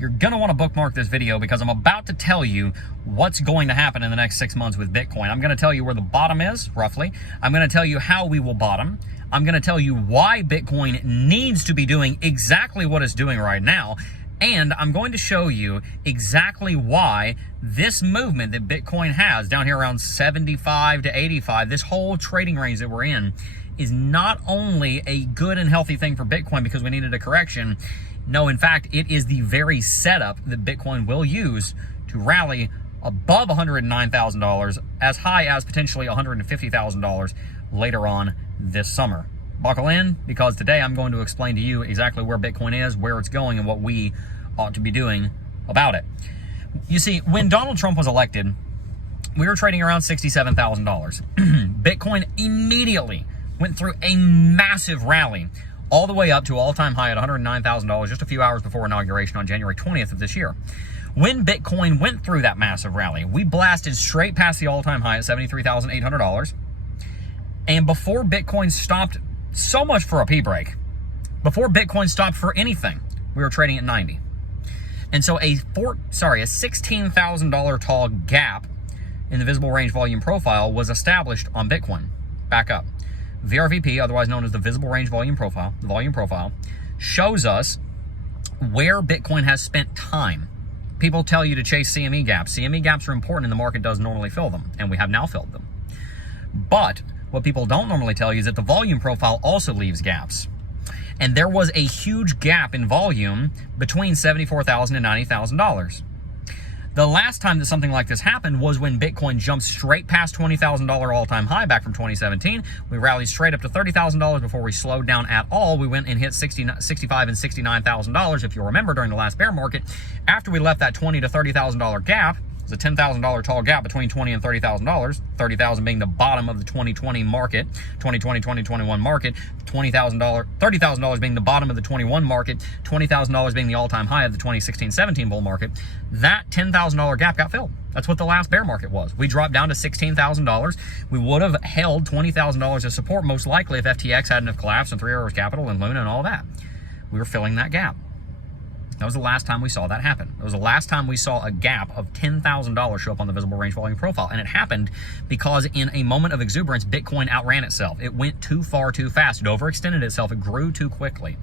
you're going to want to bookmark this video because I'm about to tell you what's going to happen in the next 6 months with Bitcoin. I'm going to tell you where the bottom is, roughly. I'm going to tell you how we will bottom. I'm going to tell you why Bitcoin needs to be doing exactly what it's doing right now. And I'm going to show you exactly why this movement that Bitcoin has down here around 75 to 85, this whole trading range that we're in, is not only a good and healthy thing for Bitcoin because we needed a correction. No, in fact, it is the very setup that Bitcoin will use to rally above $109,000, as high as potentially $150,000 later on this summer. Buckle in, because today I'm going to explain to you exactly where Bitcoin is, where it's going, and what we ought to be doing about it. You see, when Donald Trump was elected, we were trading around $67,000. Bitcoin immediately went through a massive rally, all the way up to all-time high at $109,000 just a few hours before inauguration on January 20th of this year. When Bitcoin went through that massive rally, we blasted straight past the all-time high at $73,800. And before Bitcoin stopped, so much for a pee break, before Bitcoin stopped for anything, we were trading at 90. And so a $16,000 tall gap in the visible range volume profile was established on Bitcoin. Back up. VRVP, otherwise known as the visible range volume profile, the volume profile, shows us where Bitcoin has spent time. People tell you to chase CME gaps. CME gaps are important and the market does normally fill them, and we have now filled them. But what people don't normally tell you is that the volume profile also leaves gaps. And there was a huge gap in volume between $74,000 and $90,000. The last time that something like this happened was when Bitcoin jumped straight past $20,000 all-time high back from 2017. We rallied straight up to $30,000 before we slowed down at all. We went and hit $65,000 and $69,000, if you'll remember, during the last bear market. After we left that $20,000 to $30,000 gap, a $10,000 tall gap between $20,000 and $30,000, $30,000 being the bottom of the 2020 market, 2020-2021 market, $30,000 being the bottom of the 21 market, $20,000 being the all-time high of the 2016-17 bull market. That $10,000 gap got filled. That's what the last bear market was. We dropped down to $16,000. We would have held $20,000 as support most likely if FTX hadn't have collapsed and Three Arrows Capital and Luna and all that. We were filling that gap. That was the last time we saw that happen. It was the last time we saw a gap of $10,000 show up on the visible range volume profile. And it happened because in a moment of exuberance, Bitcoin outran itself. It went too far too fast. It overextended itself. It grew too quickly.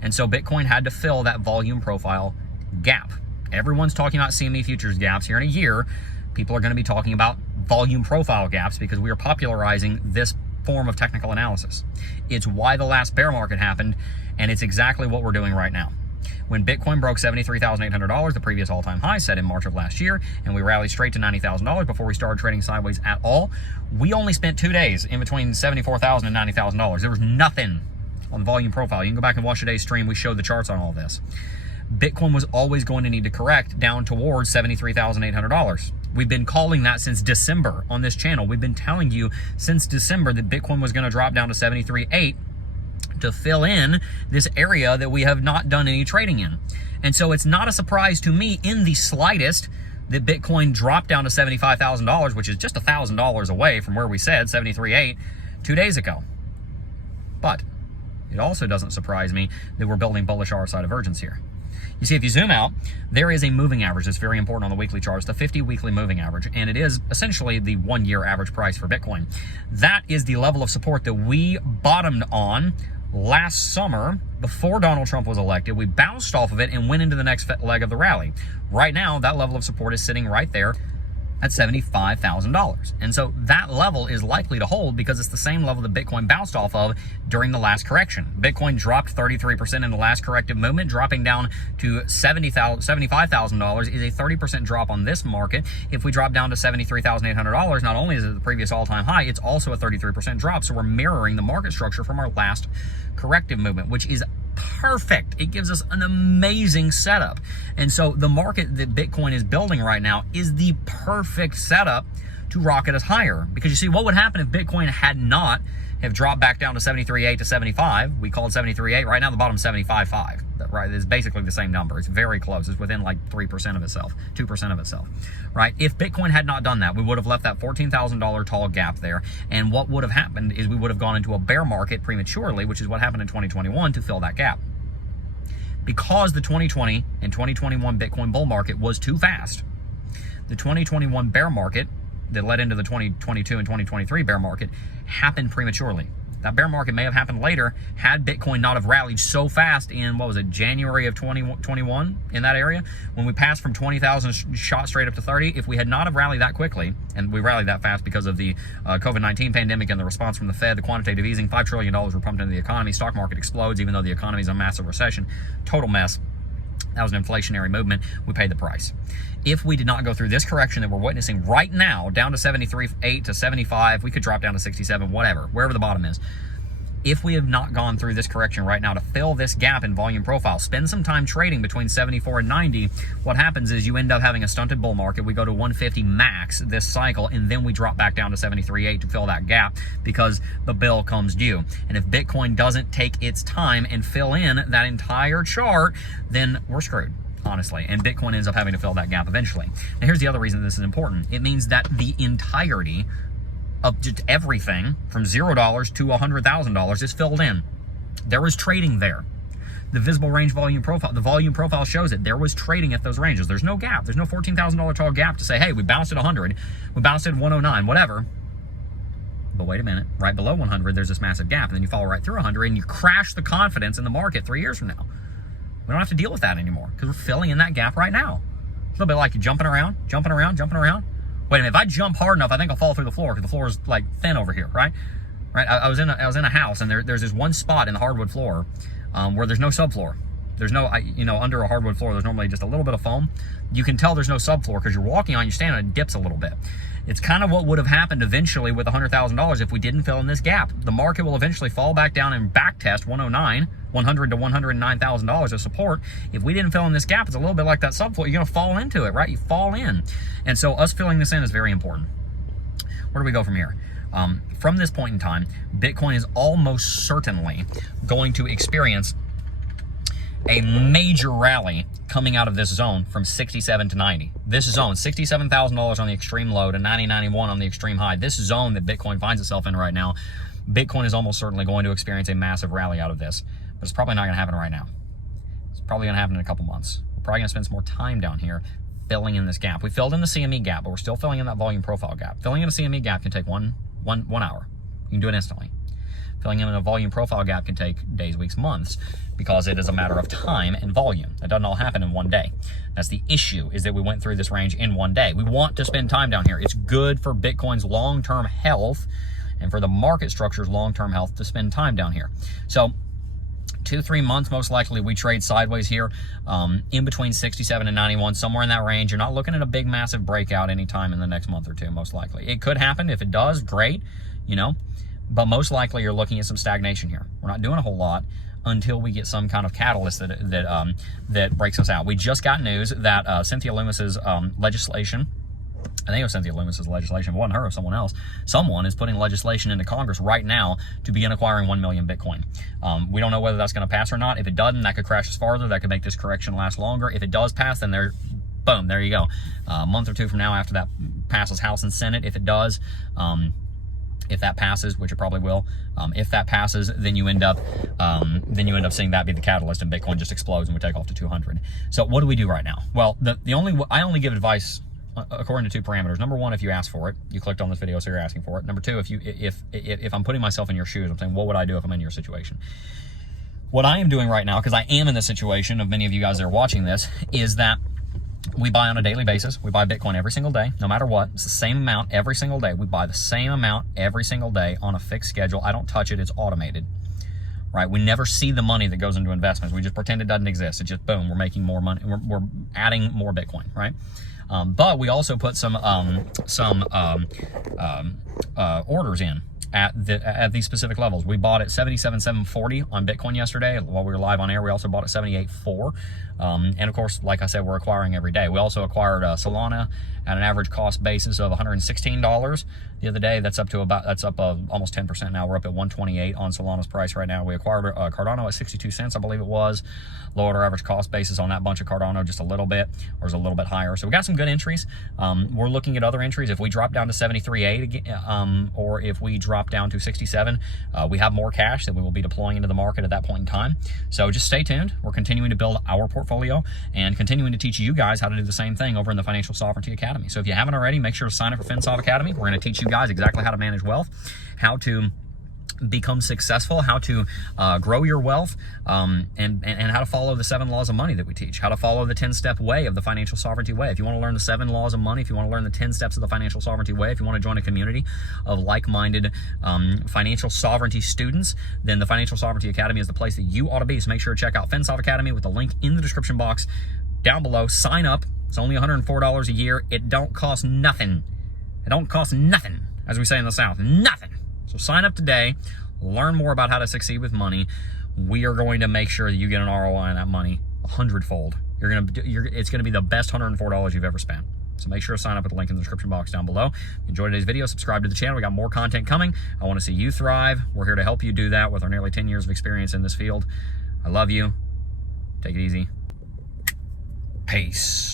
And so Bitcoin had to fill that volume profile gap. Everyone's talking about CME futures gaps. Here in a year, people are going to be talking about volume profile gaps because we are popularizing this form of technical analysis. It's why the last bear market happened, and it's exactly what we're doing right now. When Bitcoin broke $73,800, the previous all-time high set in March of last year, and we rallied straight to $90,000 before we started trading sideways at all, we only spent 2 days in between $74,000 and $90,000. There was nothing on the volume profile. You can go back and watch today's stream. We showed the charts on all this. Bitcoin was always going to need to correct down towards $73,800. We've been calling that since December on this channel. We've been telling you since December that Bitcoin was going to drop down to $73,800 to fill in this area that we have not done any trading in. And so it's not a surprise to me in the slightest that Bitcoin dropped down to $75,000, which is just $1,000 away from where we said $73,800 2 days ago. But it also doesn't surprise me that we're building bullish RSI divergence here. You see, if you zoom out, there is a moving average that's very important on the weekly charts, the 50 weekly moving average, and it is essentially the 1-year average price for Bitcoin. That is the level of support that we bottomed on last summer before Donald Trump was elected. We bounced off of it and went into the next leg of the rally. Right now, that level of support is sitting right there at $75,000. And so that level is likely to hold because it's the same level that Bitcoin bounced off of during the last correction. Bitcoin dropped 33% in the last corrective movement. Dropping down to $75,000 is a 30% drop on this market. If we drop down to $73,800, not only is it the previous all-time high, it's also a 33% drop. So we're mirroring the market structure from our last corrective movement, which is perfect. It gives us an amazing setup. And so the market that Bitcoin is building right now is the perfect setup to rocket us higher. Because you see, what would happen if Bitcoin had not have dropped back down to 73.8 to 75? We called 73.8. Right now, the bottom 75.5. Right, it's basically the same number. It's very close. It's within like 3% of itself, 2% of itself. Right? If Bitcoin had not done that, we would have left that $14,000 tall gap there. And what would have happened is we would have gone into a bear market prematurely, which is what happened in 2021 to fill that gap. because the 2020 and 2021 Bitcoin bull market was too fast. The 2021 bear market that led into the 2022 and 2023 bear market happened prematurely. That bear market may have happened later had Bitcoin not have rallied so fast in, what was it, January of 2021, in that area, when we passed from 20,000 shot straight up to 30. If we had not have rallied that quickly, and we rallied that fast because of the COVID-19 pandemic and the response from the Fed, the quantitative easing, $5 trillion were pumped into the economy, stock market explodes, even though the economy is in a massive recession, total mess. That was an inflationary movement. We paid the price. If we did not go through this correction that we're witnessing right now, down to 73.8 to 75, we could drop down to 67, whatever, wherever the bottom is. If we have not gone through this correction right now to fill this gap in volume profile, spend some time trading between 74 and 90, what happens is you end up having a stunted bull market. We go to 150 max this cycle, and then we drop back down to 73.8 to fill that gap because the bill comes due. And if Bitcoin doesn't take its time and fill in that entire chart, then we're screwed, honestly, and Bitcoin ends up having to fill that gap eventually. Now, here's the other reason this is important. It means that the entirety of just everything from $0 to $100,000 is filled in. There was trading there. The visible range volume profile, the volume profile shows it. There was trading at those ranges. There's no gap. There's no $14,000 tall gap to say, hey, we bounced at 100, we bounced at 109, whatever. But wait a minute, right below 100, there's this massive gap, and then you follow right through 100, and you crash the confidence in the market 3 years from now. We don't have to deal with that anymore because we're filling in that gap right now. It's a little bit like you jumping around. Wait a minute, if I jump hard enough, I think I'll fall through the floor because the floor is like thin over here, right? I was in a house, and there's this one spot in the hardwood floor where there's no subfloor. There's no, under a hardwood floor, there's normally just a little bit of foam. You can tell there's no subfloor because you're walking on, you stand on it, it dips a little bit. It's kind of what would have happened eventually with $100,000 if we didn't fill in this gap. The market will eventually fall back down and back test 100 to $109,000 of support. If we didn't fill in this gap, it's a little bit like that subfloor. You're going to fall into it, right? You fall in. And so us filling this in is very important. Where do we go from here? From this point in time, Bitcoin is almost certainly going to experience a major rally coming out of this zone from 67 to 90. This zone, $67,000 on the extreme low to 90.91 on the extreme high. This zone that Bitcoin finds itself in right now, Bitcoin is almost certainly going to experience a massive rally out of this. But it's probably not going to happen right now. It's probably going to happen in a couple months. We're probably going to spend some more time down here filling in this gap. We filled in the CME gap, but we're still filling in that volume profile gap. Filling in a CME gap can take one hour. You can do it instantly. Filling in a volume profile gap can take days, weeks, months, because it is a matter of time and volume. It doesn't all happen in one day. That's the issue, is that we went through this range in one day. We want to spend time down here. It's good for Bitcoin's long-term health and for the market structure's long-term health to spend time down here. So 2-3 months, most likely we trade sideways here, in between 67 and 91, somewhere in that range. You're not looking at a big, massive breakout anytime in the next month or two, most likely. It could happen. If it does, great, but most likely you're looking at some stagnation here. We're not doing a whole lot until we get some kind of catalyst that breaks us out. We just got news that Cynthia Lummis's legislation, I think it was Cynthia Lummis's legislation, it wasn't her, it was someone else. Someone is putting legislation into Congress right now to begin acquiring 1 million Bitcoin. We don't know whether that's going to pass or not. If it doesn't, that could crash us farther. That could make this correction last longer. If it does pass, then boom, there you go. A month or two from now, after that passes House and Senate, if it does, if that passes, which it probably will, if that passes, then you end up seeing that be the catalyst, and Bitcoin just explodes and we take off to 200. So what do we do right now? Well, I only give advice according to 2 parameters. Number one, if you ask for it, you clicked on this video, so you're asking for it. Number two, if I'm putting myself in your shoes, I'm saying, what would I do if I'm in your situation? What I am doing right now, because I am in the situation of many of you guys that are watching this, is that we buy on a daily basis. We buy Bitcoin every single day, no matter what. It's the same amount every single day. We buy the same amount every single day on a fixed schedule. I don't touch it. It's automated, right? We never see the money that goes into investments. We just pretend it doesn't exist. It's just, boom, we're making more money. We're adding more Bitcoin, right? But we also put some orders in at these specific levels. We bought at 77,740 on Bitcoin yesterday while we were live on air. We also bought at 78.4, and of course, like I said, we're acquiring every day. We also acquired Solana at an average cost basis of $116 the other day. That's up almost 10% now. We're up at 128 on Solana's price right now. We acquired Cardano at 62 cents, I believe it was. Lowered our average cost basis on that bunch of Cardano just a little bit, or is a little bit higher. So we got some some good entries. We're looking at other entries. If we drop down to 73.8, or if we drop down to 67, we have more cash that we will be deploying into the market at that point in time. So just stay tuned. We're continuing to build our portfolio and continuing to teach you guys how to do the same thing over in the Financial Sovereignty Academy. So if you haven't already, make sure to sign up for FinSov Academy. We're going to teach you guys exactly how to manage wealth, how to become successful, how to grow your wealth, and how to follow the 7 laws of money that we teach, how to follow the 10-step way of the Financial Sovereignty Way. If you want to learn the 7 laws of money, if you want to learn the 10 steps of the Financial Sovereignty Way, if you want to join a community of like-minded financial sovereignty students, then the Financial Sovereignty Academy is the place that you ought to be. So make sure to check out FinSov Academy with the link in the description box down below. Sign up. It's only $104 a year. It don't cost nothing. It don't cost nothing, as we say in the South. Nothing. So sign up today, learn more about how to succeed with money. We are going to make sure that you get an ROI on that money 100-fold. It's going to be the best $104 you've ever spent. So make sure to sign up at the link in the description box down below. Enjoy today's video, subscribe to the channel. We got more content coming. I want to see you thrive. We're here to help you do that with our nearly 10 years of experience in this field. I love you. Take it easy. Peace.